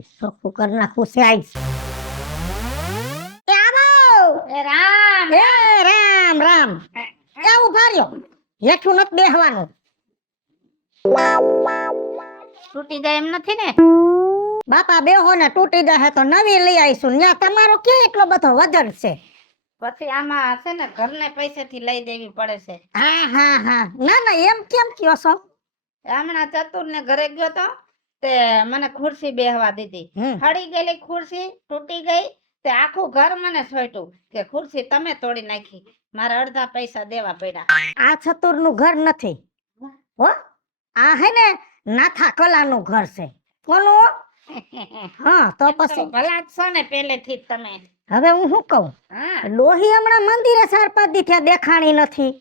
ચોખ્ખું કરી નાખવું છે આજ. એ આવો એ રામ એ રામ રામ. એ ઉભા રહ્યો, હેઠું નથી બેહવાનું. તૂટી જાય એમ નથી ને? બાપા બેહો ને તૂટી જાય તો નવી લઈ આવીશું. ત્યાં તમારો કે એટલો બધો વજન છે? પછી આમાં છે ને ઘરને પૈસેથી લઈ દેવી પડે છે. હા હા હા, ના ના એમ કેમ કયો છો? હમણાં ચતુર ને ઘરે ગયો તો તે મને ખુરશી બેહવા દીધી. હળી ગયેલી ખુરશી તૂટી ગઈ તે આખું ઘર મને સોટ્યું કે ખુરશી તમે તોડી નાખી. મારા અડધા પૈસા દેવા પડ્યા. આ ચતુર નું ઘર નથી હો, આ હે ને નાથા કલા નું ઘર છે. કોનું? હા તો પછી ભલા જ છો ને પહેલેથી જ તમે. હવે હું શું કહું, હા ડોહી હમણાં મંદિરે 4-5 દી થયા દેખાણી નથી.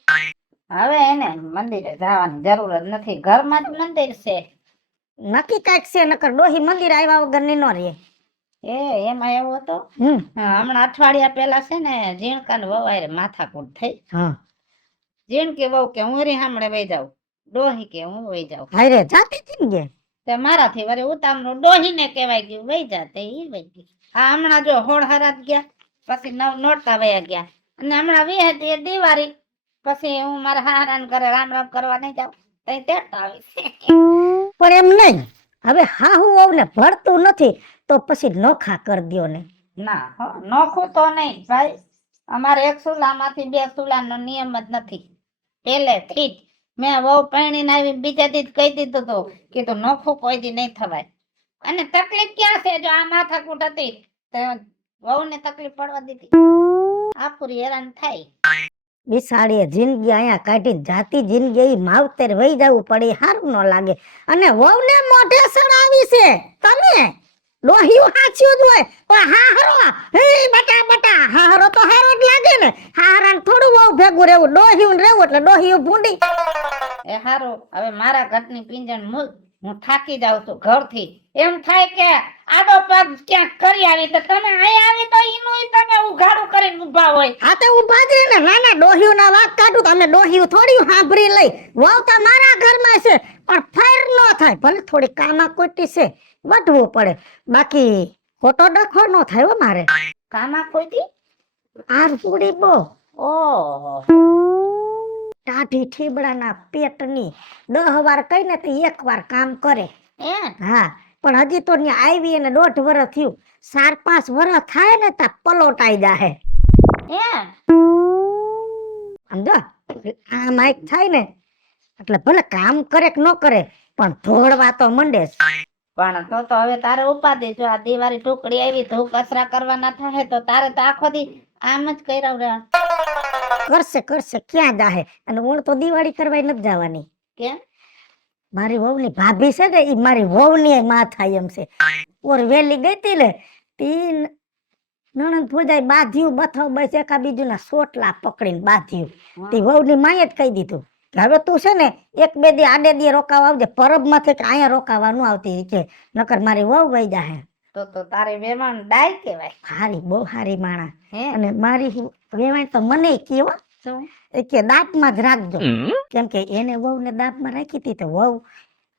હવે એને મંદિરે જવાની જરૂર જ નથી, ઘરમાં જ મંદિર છે. નક્કી કાંઈક છે, નકર ડોહી મંદિર આવ્યા વગર ની નો રહે. એમાં એવું હતું હમણાં અઠવાડિયા પહેલા છે ને ઝીણકા ને વવાય માથાકૂટ થઈ. ઝીણકી વહુ કે હું રી હામડે વહી જાઉં, ડોહી કે હું વહી જાઉં. હારે જાતી હતી ને તે મારાથી વરે ઉતામણું ડોહી ને કહેવાય ગયું વહી જાતે ઈ વહી ગઈ. હા હમણાં જો હોળ હરાત ગયા, પછી નોરતા વયા ગયા, અને હમણાં વિહતી દિવાળી પછી હું મારા હારાને ઘરે રામ રામ કરવા નહીં જાઉં તઈ તેડતા આવીશ. પણ એમ નહીં, હવે હાહુ વહુ ને ભળતું નથી તો પછી નોખા કરી દ્યો ને. ના હો નોખું તો નહીં ભાઈ, અમારે એક સુલામાંથી 2 સુલાનો નિયમ જ નથી પહેલેથી જ. મેં વહુ પરણીને આવી બીજા દી કહી દીધું હતું કે તો નોખું કોઈ દી નહીં થવાય. અને તકલીફ ક્યાં છે? જો આ માથાકૂટ હતી તો વહુને તકલીફ પડવા દીધી. આ પૂરી હેરાન થાય. બિસાડીએ જિંદગી અહીંયા કાઢી જાતી જિંદગી માવતર વહી જવું પડે, સારું ન લાગે. અને વહુને મોઢે સડાવી છે તમે. ડોહ્યું હાચ્યું જ હોય પણ હાહરો હે બટા બટા હાહરો તો હારો જ લાગે ને. હાહરાને થોડું વહુ ભેગું રહેવું, ડોહ્યું રહેવું એટલે ડોહ્યું ભૂંડી. એ હારું હવે મારા ઘરની પિંજણ મૂક, હું થાકી જાઉં છું ઘરથી. એમ થાય કે આડો પગ ક્યાંક કરી આવી તો તમે અહીં આવી તો ઈનું તમે ઉઘાડું કરીને ઊભા હોય. આ તે ઊભા જ રહીને નાના ડોહ્યું ના વાત કાઢું તમે ડોહ્યું થોડી સાંભળી લઈ. વહુ તો મારા ઘરમાં છે પણ ફેર ન થાય, ભલે થોડી કામા કોટી છે વધવું પડે, બાકી ખોટો ડખો ન થાય હો મારે. કામા કોઈથી આ પૂડી બો ઓહો ટાઢી ઠીબડાના પેટની 10 વાર કઈને તો 1 વાર કામ કરે. હા પણ હજી તો ત્યાં આવી અને 1.5 વર્ષ થયું, 4-5 વર્ષ થાય ને તા પલોટાઈ જાહે. સમજો આ માઈક થાય ને એટલે ભલે કામ કરે કે ન કરે પણ ધોળવા તો મંડે. પણ તો હવે તારે ઉપાધિ, જો આ દિવાળી ટુકડી આવી તો કચરા કરવાના થાય તો તારે તો આખો દી આમ જ કર્યા રહે. કરશે ક્યાં જાહે, અને હું તો દિવાળી કરવા નથી જવાની. કેમ? મારી વહુની ભાભી છે ને ઈ મારી વહુની માં થાય એમ છે. ઓર વેલી ગઈ તી ને તી નણંદ ભોજાઈ બાધ્યું બથો બસ એકા બીજું ના સોટલા પકડીને બાધ્યું. તી વહુની માએ જ કહી દીધું કે હવે તું છે ને 1-2 દી આડે દી રોકાવા આવજે, પરબ માંથી કે અહીંયા રોકાવા ન આવતી કે નકર મારી વહુ વઈ જાહે. તો તારી વેવાણ ડાય કહેવાય. હારી બહુ હારી માણા. અને મારી વેવાણ તો મને કયો કે દાંતમાં જ રાખજો, કેમ કે એને વહુ ને દાંતમાં રાખી હતી તો વહુ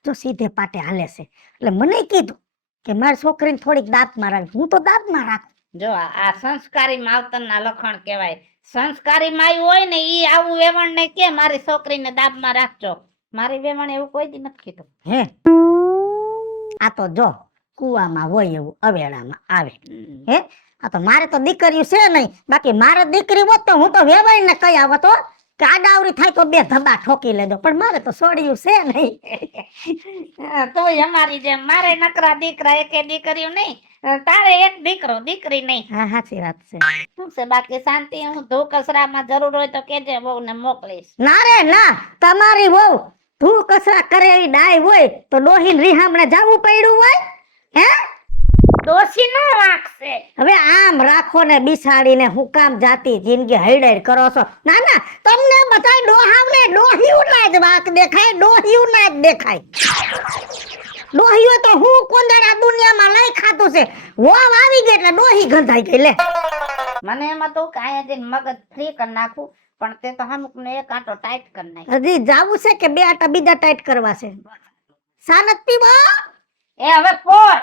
તો સીધે પાટે હાલે છે, એટલે મને કીધું કે મારી છોકરીને થોડીક દાંતમાં રાખ. હું તો દાંતમાં રાખું. જો આ સંસ્કારી માવતરના લક્ષણ કહેવાય. સંસ્કારી માયું હોય ને ઈ આવું વેવણ ને કે મારી છોકરીને દાબમાં રાખજો. મારી વેવણ એવું કોઈ દી નથી કીધું. હે આ તો જો કુવામાં હોય એવું અવેડામાં આવે. હે આ તો મારે તો દીકરીઓ છે નહીં, બાકી મારે દીકરી હોત તો હું તો વેવાઈ ને કઈ આવત હો કે આડાવરી થાય તો 2 ધબા ઠોકી લેજો, પણ મારે તો છોડ્યું છે નહીં. તોય અમારી જેમ મારે નકરા દીકરા એકે દીકરીઓ નહીં, તારે એક દીકરો દીકરી નહીં. હા સાચી વાત છે. શું છે બાકી શાંતિ? હું ધૂ કચરામાં જરૂર હોય તો કેજે વહુ ને મોકલીશ. ના રે ના, તમારી વહુ ધૂ કચરા કરે એવી ડાય હોય તો ડોહીન રીહામણે જાવું પડ્યું હોય હે? દોશી નો રાખશે. હવે આમ રાખો ને બિસાડીને હું કામ જાતી જિંદગી હૈડેડ કરો છો? ના ના, તમને બધાય ડોહાવને ડોહિયું ના જ વાક દેખાય, ડોહિયું ના જ દેખાય. ડોહિયો તો હું કોંદાડા દુનિયામાં લઈ ખાતું છે, વોવ આવી ગઈ એટલે ડોહી ગંધાઈ ગઈ. લે મને એમાં તો કાંઈ જઈને મગજ ફ્રી કરી નાખું, પણ તે તો અમુક ને એક આંટો ટાઈટ કરી નાખ. હજી જાવું છે કે 2 આટા બીજા ટાઈટ કરવા છે? સાનત પીવો એ હવે પોર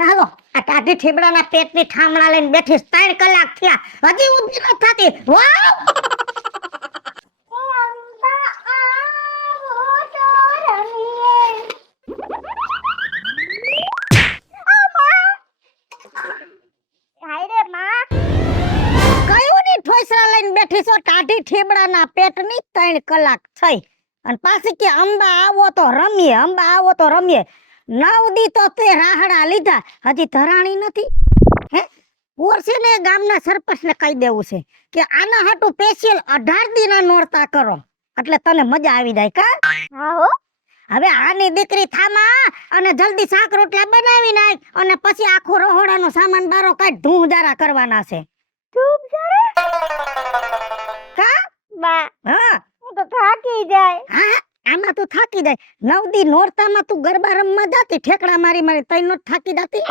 હાલો આ ટાઢી ઠીબડાના પેટની ઠામણા લઈને બેઠી 3 કલાક થયા હજી ઊભી ન થતી વાવ કયું ની ઠોસરા લઈને બેઠી છો ટાઢી ઠીબડાના પેટની 3 કલાક થઈ અને પાછી કે અંબા આવો તો રમીએ અંબા આવો તો રમીએ 9 દી તો તે રાહડા લીધા હજી ધરાણી નથી હે ઓર છે ને ગામના સરપંચને કહી દેવું છે કે આના હાટુ સ્પેશિયલ 18 દીના નોરતા કરો એટલે તને મજા આવી જાય કા હા હો હવે આની દીકરી થામા અને જલ્દી શાક રોટલા બનાવી નાખ અને પછી આખો રહોડાનો સામાન બારો કાઢ ધૂમધારા કરવાના છે ધૂમધારા કા બા હા હું તો થાકી જાય હા આમાં તું થાકી જાય 9 દી નોરતામાં તું ગરબા રમવા જાતી ઠેકડા મારી મારી તઈ નો થાકી જાતી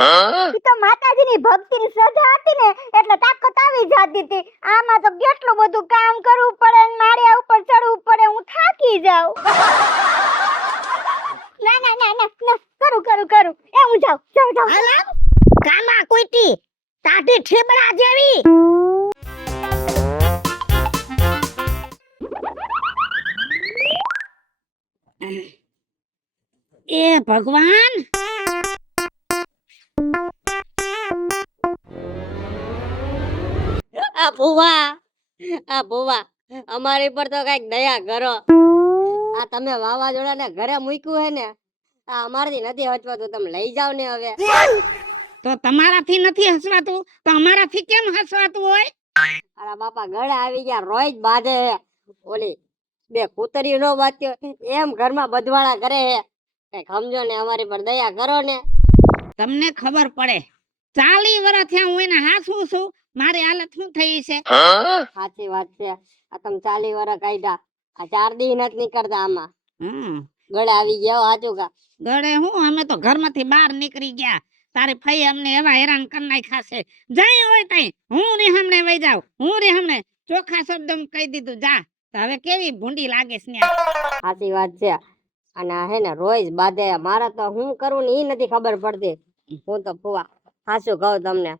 ઈ તો માતાજીની ભક્તિની શ્રદ્ધા હતી ને એટલે તાકાત આવી જાતી હતી આમાં તો કેટલું બધું કામ કરવું પડે ને માળિયા ઉપર ચડવું પડે હું થાકી જાઉં ના ના ના ના કરું એ હું જાઉં હાલા કામા કોઈટી તાટી ઠેબડા જેવી એ ભગવાન આ ભુવા અમારી પર તો કઈક દયા કરો આ તમે વાવાઝોડાને ઘરે મૂક્યું હે ને આ અમારથી નથી હચવાતું તમે લઈ જાવ ને હવે તો તમારાથી નથી હસવાતું તો અમારાથી કેમ હસવાતું હોય અરે બાપા ગળે આવી ગયા રોજ બાંધે હે ઓલી બે કૂતરી નો બાત્યો એમ ઘરમાં બધવાળા કરે હે કઈક સમજો ને અમારી પર દયા કરો ને તમને ખબર પડે 40 વર્ષ થયા હું એને હાસું છું મારી હાલત શું થઈ છે સાચી વાત છે આ તમે 40 વર્ષ કાઢ્યા આ 4 દી નથી નીકળતા આમાં ગળે આવી ગયા સાચું કા ગળે હું અમે તો ઘરમાંથી બહાર નીકળી ગયા તારી ફઈ અમને એવા હેરાન કરી નાખ્યા છે જઈ હોય તઈ હું રે હમણે વઈ જાવ હું રે હમણે ચોખ્ખા શબ્દમાં કહી દીધું જા તો હવે કેવી ભૂંડી લાગે છે સાચી વાત છે અને આ હે ને રોજ બાધે મારે તો હું કરું ને ઈ નથી ખબર પડતી હું તો ફુવા હાચું કહું તમને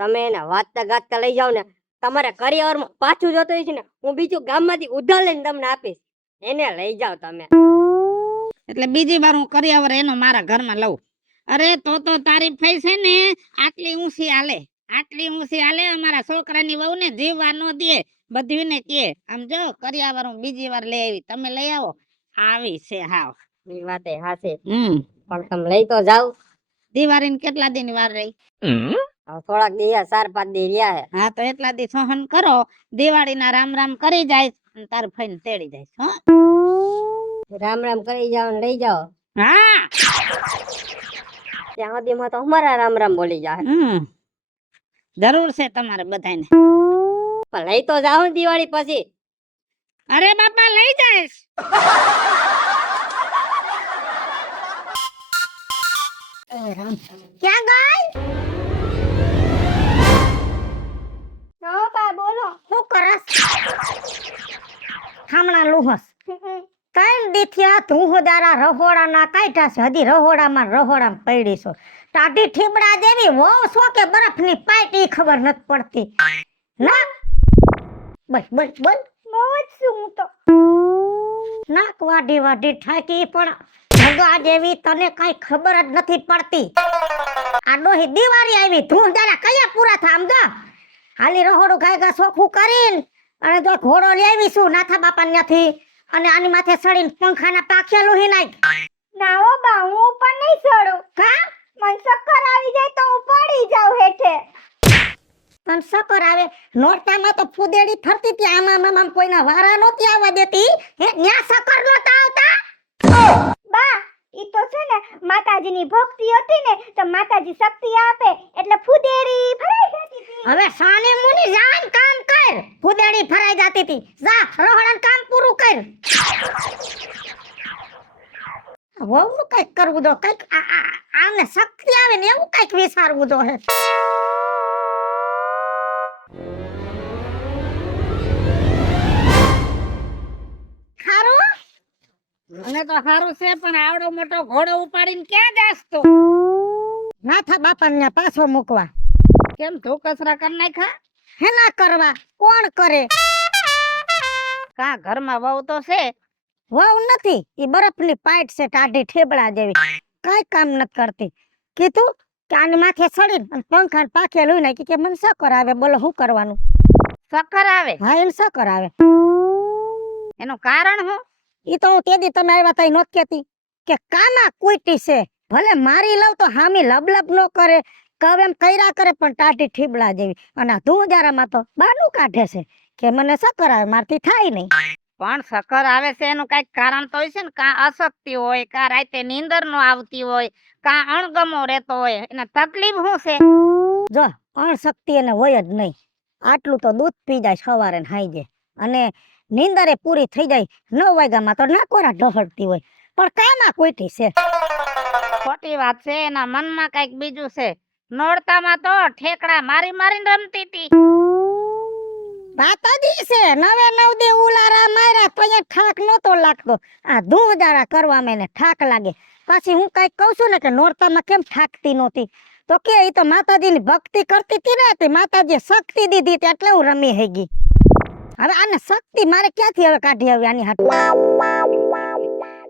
તમે એને વાંચતા ગાતા લઈ જાવ ને તમારે કરિયરમાં પાછું જોતું હોય છે ને હું બીજું ગામમાંથી ઉધાર લઈને તમને આપીશ એને લઈ જાવ તમે એટલે બીજી વાર હું કરિયાવર એનો મારા ઘરમાં લઉં અરે તો તારી ફઈ છે ને આટલી ઊંચી હાલે અમારા છોકરાની વહુ ને જીવવા ન દે બધીને કે આમ જો કરિયાવર હું બીજી વાર લઈ આવી તમે લઈ આવો આવી છે હાવ એ વાત એ હાચી પણ તમે લઈ તો જાવ દિવાળીને કેટલા દિન વાર રહી થોડાક દી 4-5 દી રહ્યા હે હા તો એટલા દી સહન કરો દિવાળીના રામ રામ કરી જાય અને તાર ફઈને તેડી જાય હા રામ રામ કરી જાવ ને લઈ જાઓ હા ત્યાં સુધીમાં તો અમારા રામ રામ બોલી જાય જરૂર છે તમારે બધાને પણ લઈ તો જાવ દિવાળી પછી અરે બાપા લઈ જાઈશ ક્યાં ગઈ બા બોલો શું કરસ ખામણા લુહસ 3 દી થયા ધૂહદારા રહોડાના કાઢ્યા છે હજી રહોડામાં પડી છો ટાઢી ઠીબડા જેવી વહુ છો કે બરફની પાટી ખબર નથી પડતી ના બસ મોજ શું તો નાક વાઢી ઠાકી પણ ભગા જેવી તને કઈ ખબર જ નથી પડતી આ ડોહી દિવાળી આવી ધૂળધારા કયા પૂરા થા આમ જા હાલી રહોડું ગાયગા સોખું કરીને અને જો ઘોડો લઈ આવીશું નાથા બાપા ત્યાંથી અને આની માથે ચડીને પંખાના પાખિયા લોહી નાખ ના હો બા હું પણ નહીં ચડું કા મને ચક્કર આવી જાય તો હું પડી જાઉં હેઠે તન ચક્કર આવે નોરતામાં તો ફૂદેડી ફરતી હતી આમાં કોઈના વારા નહોતી આવવા દેતી હે ન્યા ચક્કર નહોતા આવતા બા ઈ તો છે ને માતાજીની ભક્તિ હતી ને તો માતાજી શક્તિ આપે એટલે ફૂદેડી ફરાઈ જતી હતી હવે સાને મુની જાન કામ કર ફૂદેડી ફરાઈ જતી હતી જા રોહડાનું કામ પૂરું કર વહુ કઈક કરવું દો કઈક આને શક્તિ આવે ને એવું કઈક વિચારવું દો હે ખારું મને તો સારું છે પણ આવડો મોટો ઘોડો ઉપાડીને ક્યાં જાસ તું? નાથા બાપાને પાછો મૂકવા. કેમ તું કચરા કરી નાખ્યા? હેના કરવા? કોણ કરે? કા ઘરમાં વહુ તો છે? વહુ નથી, ઈ બરફની પાઇટ છે, ટાઢી ઠેબડા જેવી, કઈ કામ નથી કરતી. કીધું કે આની માથે ચડીને અને પંખા પાખે લઈ નાખી કે મને શક્કર આવે. બોલો શું કરવાનું? શક્કર આવે? હા, એને શક્કર આવે. એનું કારણ શું? ઈ તો હું તેદી તમે આવ્યા તઈ નોત કેતી કે કાના કુઈટી છે, ભલે મારી લઉં તો હામી લબલબ નો કરે, કવ એમ કર્યા કરે પણ ટાઢી ઠીબડા જેવી. અને આ ધુંજારામાં તો બાનું કાઢે છે કે મને શક્કર આવે, મારથી થાય નહીં. પણ શક્કર આવે છે એનું કઈક કારણ તો હોય છે ને. કાં અશક્તિ હોય, કાં રાતે નીંદર નો આવતી હોય, કાં અણગમો રહેતો હોય, એને તકલીફ શું છે? જો અણશક્તિ એને હોય જ નહીં. આટલું તો દૂધ પી જાય સવારે ને હાંજે, અને નીંદરે પૂરી થઈ જાય 9 વાગ્યામાં તો નાકોરા ઢહડતી હોય, પણ કાના કુઈટી છે. ખોટી વાત છે, એના મનમાં કઈક બીજું છે. નોરતામાં તો ઠેકડા મારી મારીને રમતી હતી. માતાજી છે, 9 દી ઉલારા માર્યા તો એ ઠાક નતો લાગતો. આ ધૂંજારા કરવામાં એને ઠાક લાગે. પાછી હું કઈક કહું છું ને કે નોરતામાં કેમ ઠાકતી નહોતી, તો કે ઈ તો માતાજીની ભક્તિ કરતી હતી ને, તે માતાજીએ શક્તિ દીધી હતી એટલે હું રમી હઈ ગઈ. હવે આને શક્તિ મારે ક્યાંથી હવે કાઢી આવી આની હાથ?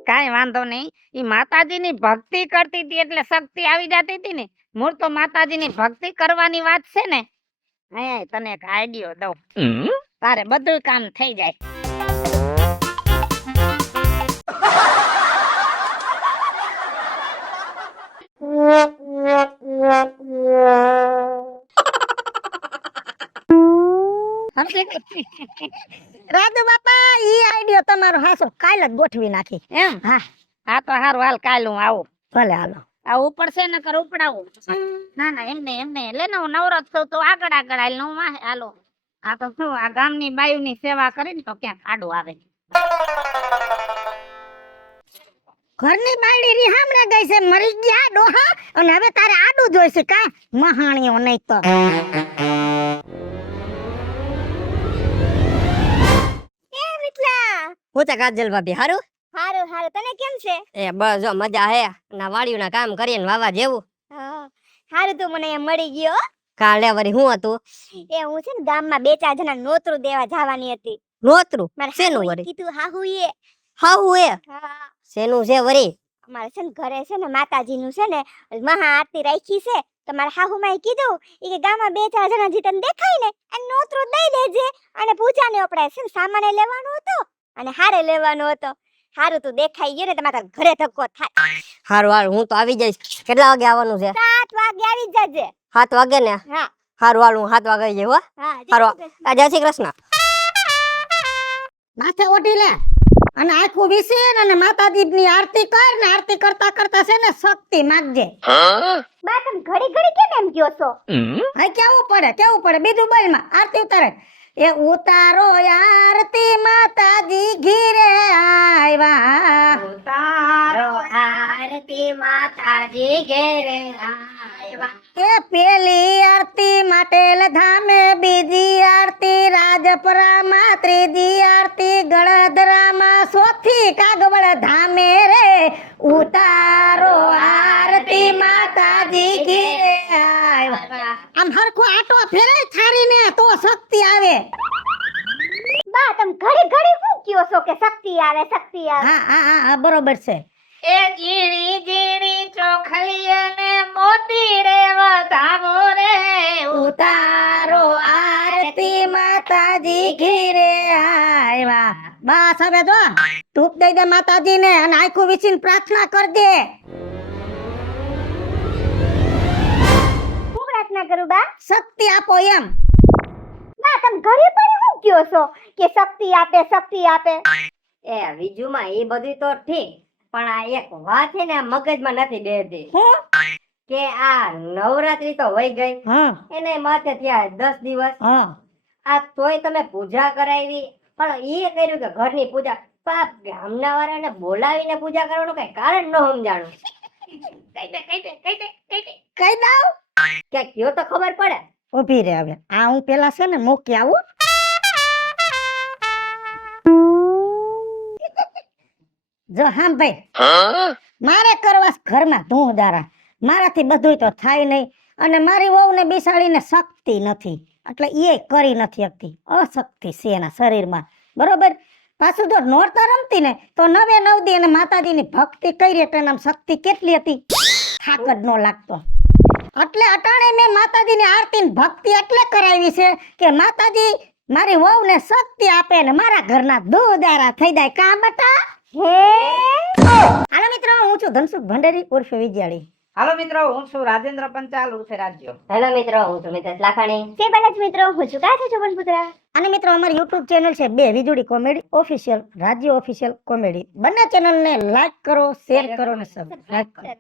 કાઈ વાંધો નહીં, ઈ માતાજીની ભક્તિ કરતી હતી એટલે શક્તિ આવી જતી હતી ને. મૂળ તો માતાજીની ભક્તિ કરવાની વાત છે ને. અહીંયા તને એક આઈડિયો દઉં, તારે બધું કામ થઈ જાય. રાજુ બાપા, ઈ આઈડિયો તમારો હાસો કાલ જ ગોઠવી નાખી. એમ? હા, હા તો હારું, હાલ કાલ હું આવું. ભલે હાલો. આ ઉપર છે ને કર ઉપડાવું. ના ના એમને લે ને, હું નવરત છું તો આગળ હાલ હું વાહે હાલો. આ તો શું, આ ગામની બાયુની સેવા કરીને તો ક્યાંક આડું આવે. ઘરની બાયડી રીહામણે ગઈ છે, મરી ગયા ડોહા, અને હવે તારે આડું જોઈશે કા? મહાણીઓ નહીં તો. હું તો કાજલ ભાભી હારું હારું હારું, તને કેમ છે? એ બસ જો મજા હે. ના વાડીઓના કામ કરીને વાવા જેવું. હા હારું, તું મને અહીંયા મળી ગયો. કાલે વરી હું હતું? એ હું છે ને ગામમાં 2-4 જણા નોતરું દેવા જવાની હતી. નોતરું? મારે શેનું હાહુએ વરી? કીધું હાહુએ. હાવું એ હા, શેનું છે વરી? અમારે છે ને ઘરે છે ને માતાજીનું છે ને મહા આરતી રાખી છે, તો મારા હાહુમાએ કીધું ઈ કે ગામમાં 2-4 જણા જે તને દેખાય ને એને નોતરું દઈ દેજે, અને પૂજાને આપણે છે ને સામાને લેવાનો હતો અને હારે લેવાનો હતો. હારું તું દેખાઈ ગયો ને, તમારા ઘરે ધક્કો થાય. હારું હારું, હું તો આવી જઈશ. કેટલા વાગે આવવાનું છે? 7 વાગે આવી જજે. 7 વાગે ને? હા હારું હારું, હું 7 વાગે આવી જઈશ હો. હા, હારું, જય શ્રી કૃષ્ણ. માથે ઓઢી લે અને આખું વિસીન અને માતાજીની આરતી કર, ને આરતી કરતા કરતા છે ને શક્તિ માંગજે. બા તમે ઘડી ઘડી કેમ એમ કહો છો? હા, કેવું પડે બીજું બોલમાં આરતી ઉતારે. એ ઉતારો આરતી માતાજી ઘીરે આવ્યા, ઉતારો આરતી માતાજી ઘેરે આવ્યા. એ પેલી આરતી માટેલ ધામે, બીજી આરતી રાજપરામાં, ત્રીજી આરતી ગળદરામાં, ચોથી કાગવડ ધામે રે. ઉતારો આરતી માતાજી ઘીરે આવ્યા. આમ હરખો આટો ફેરે થારીને તો શક્તિ આવે. બા તમે ઘડી ઘડી શું કહો છો કે શક્તિ આવે શક્તિ આવે? હા હા હા હા, બરોબર છે. એ ઝીણી ઝીણી ચોખલી અને મોતી રે વધાવો રે. ઉતારો આરતી માતાજી ઘીરે આવ્યા. બસ હવે જો ધૂપ દઈ દે માતાજીને અને આખું વિસીને પ્રાર્થના કરજે. હું પ્રાર્થના કરું બા? શક્તિ આપો એમ. બા તમે ઘડી પડી શું કહો છો કે શક્તિ આપે શક્તિ આપે? એ બીજુમાં એ બધું તો ઠીક, પણ આ એક વાત છે ને મગજમાં નથી બેસતી હું? કે આ નવરાત્રી તો વહી ગઈ, હા એને માથે થયા 10 દિવસ. હા, આ તોય તમે પૂજા કરાવી, પણ એ કર્યું કે ઘરની પૂજા. પાપ ગામના વાળાને બોલાવીને પૂજા કરવાનું કઈ કારણ ન સમજાણું. કઈ દઉં કે કયો તો ખબર પડે. ઉભી રે હવે. આ હું પેલા છે ને મૂકી આવું. જો હામ ભાઈ મારે કરવા છે ઘરમાં ધૂળદારા. મારાથી બધુંય તો થાય નહીં અને મારી વહુને બિસાડીને શક્તિ નથી એટલે એ કરી નથી શકતી. અશક્તિ છે એના શરીરમાં, બરોબર. પાછું જો નોરતા રમતી ને તો 9 દી અને માતાજીની ભક્તિ કરી એટલે એનામ શક્તિ કેટલી હતી, થાક જ ન લાગતો. એટલે અટાણે મેં માતાજીની આરતી ને ભક્તિ એટલે કરાવી છે કે માતાજી મારી વહુને શક્તિ આપે ને મારા ઘરના ધૂળદારા થઈ જાય. કા બટા? હાલો મિત્રો, હું છું ધનસુખ ભંડેરી ઉર્ફે વિજયાળી. હાલો મિત્રો, હું છું રાજેન્દ્ર પંચાલ ઉર્ફે રાજ્યો. હેલો મિત્રો, હું છું મિતેશ લાખાણી. તે બને મિત્રો હું છું કાં છો પુત્રા. અને મિત્રો અમારી યુટ્યુબ ચેનલ છે 2 વીજળી કોમેડી ઓફિશિયલ, રાજ્ય ઓફિશિયલ કોમેડી. બંને ચેનલને લાઈક કરો, શેર કરો અને સબસ્ક્રાઇબ કરો.